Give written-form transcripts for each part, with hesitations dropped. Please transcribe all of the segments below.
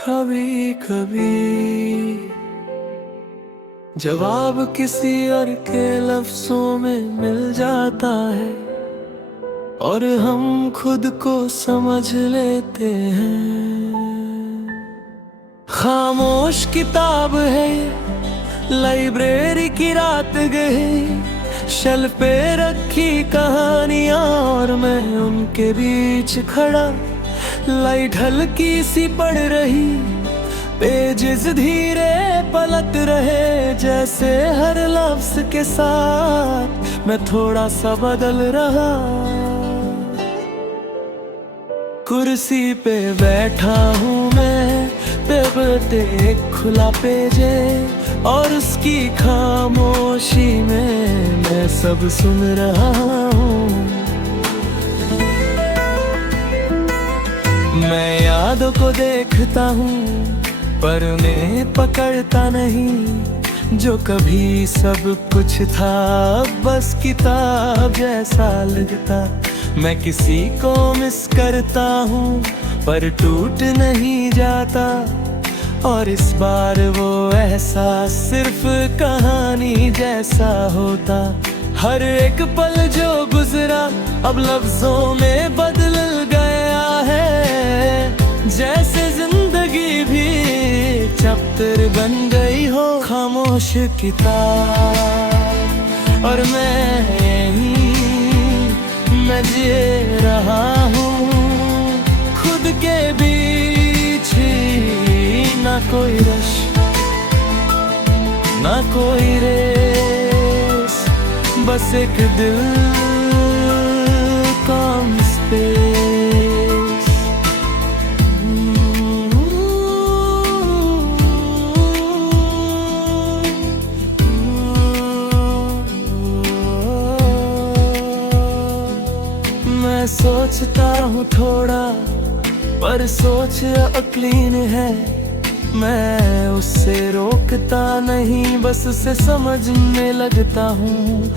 कभी कभी जवाब किसी और के लफ्जों में मिल जाता है और हम खुद को समझ लेते हैं। खामोश किताब है ये, लाइब्रेरी की रात गई, शेल्फ पे रखी कहानियां और मैं उनके बीच खड़ा। लाइट हल्की सी पड़ रही, पेजेस धीरे पलट रहे, जैसे हर लफ्ज के साथ मैं थोड़ा सा बदल रहा। कुर्सी पे बैठा हूँ मैं, पेपर पे एक खुला पेज है और उसकी खामोशी में मैं सब सुन रहा हूँ। मैं यादों को देखता हूँ पर उन्हें पकड़ता नहीं, जो कभी सब कुछ था बस किताब जैसा लगता। मैं किसी को मिस करता हूँ पर टूट नहीं जाता, और इस बार वो एहसास सिर्फ कहानी जैसा होता। हर एक पल जो गुजरा अब लफ्जों में बदल गया है, जैसे जिंदगी भी चैप्टर बन गई हो खामोश किताब। और मैं जी रहा हूँ खुद के बीच ही, ना कोई रश ना कोई रेस, बस एक दिल कम स्पेस। मैं सोचता हूँ थोड़ा पर सोच अक्लीन है, मैं उससे रोकता नहीं बस उसे समझने लगता हूँ।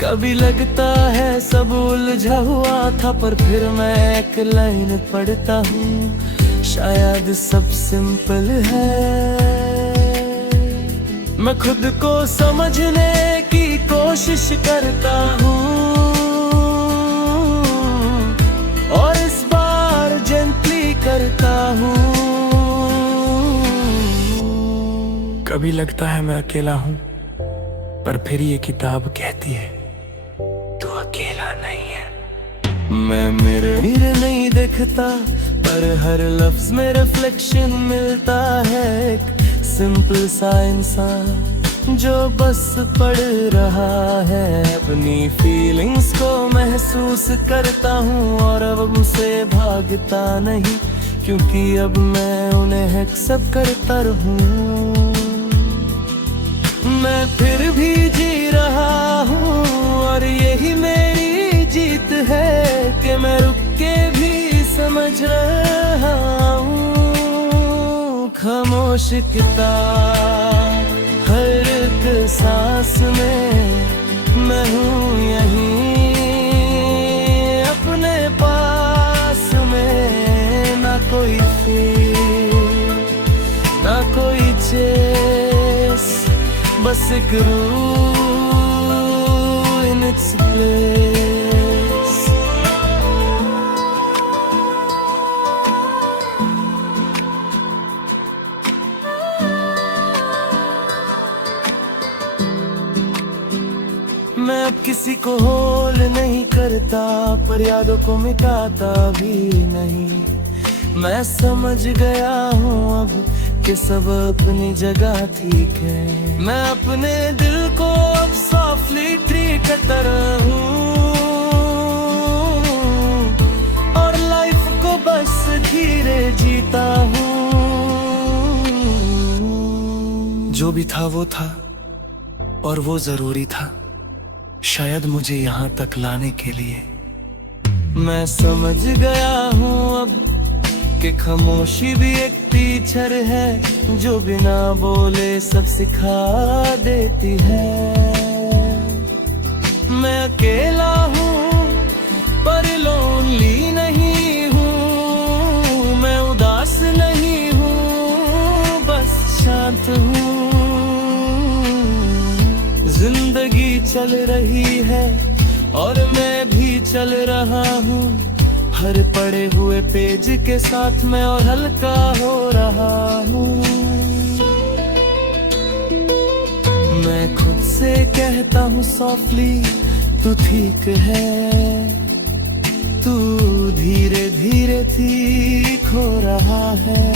कभी लगता है सब उलझा हुआ था पर फिर मैं एक लाइन पढ़ता हूँ, शायद सब सिंपल है। मैं खुद को समझने की कोशिश करता हूँ और इस बार जेंटली करता हूँ। कभी लगता है मैं अकेला हूँ पर फिर ये किताब कहती है तू अकेला नहीं है। मैं मिरर नहीं देखता पर हर लफ्ज में रिफ्लेक्शन मिलता है। एक सिंपल सा इंसान जो बस पढ़ रहा है, अपनी फीलिंग्स को महसूस करता हूँ और अब उनसे भागता नहीं, क्योंकि अब मैं उन्हें एक्सेप्ट करता रहूं। मैं फिर भी जी रहा हूँ और यही मेरी जीत है कि मैं रुक के भी समझ रहा हूँ। खामोश किताब हर एक सांस में मैं हूँ यहीं अपने पास में, ना कोई फील ना कोई चेस, बस एक रूह in its place। मैं अब किसी को होल नहीं करता पर यादों को मिटाता भी नहीं। मैं समझ गया हूँ अब कि सब अपनी जगह ठीक है। मैं अपने दिल को अब सॉफ्टली ट्रीट करता रहूं और लाइफ को बस धीरे जीता हूँ। जो भी था वो था और वो जरूरी था, शायद मुझे यहाँ तक लाने के लिए। मैं समझ गया हूँ अब कि खामोशी भी एक टीचर है जो बिना बोले सब सिखा देती है। मैं अकेला हूँ पर लोनली नहीं हूँ, मैं उदास नहीं हूँ चल रही है और मैं भी चल रहा हूँ। हर पड़े हुए पेज के साथ मैं और हल्का हो रहा हूँ। मैं खुद से कहता हूँ सॉफ्टली, तू ठीक है, तू धीरे धीरे ठीक हो रहा है।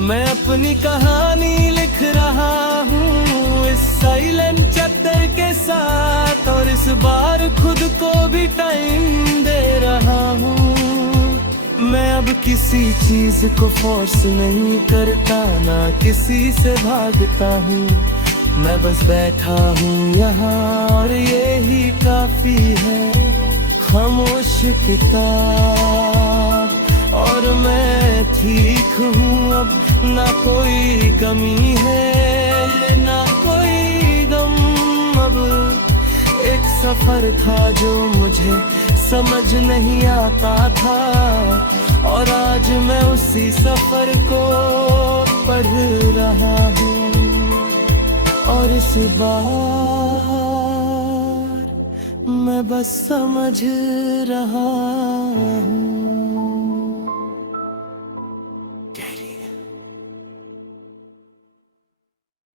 मैं अपनी कहानी लिख रहा हूँ इस साइलेंट चैप्टर के साथ, और इस बार खुद को भी टाइम दे रहा हूँ। मैं अब किसी चीज को फोर्स नहीं करता, ना किसी से भागता हूँ। मैं बस बैठा हूँ यहाँ और यही काफी है। खामोश किताब और मैं ठीक हूँ अब, ना कोई कमी है ना कोई गम। अब एक सफर था जो मुझे समझ नहीं आता था, और आज मैं उसी सफर को पढ़ रहा हूँ। और इस बार मैं बस समझ रहा हूँ।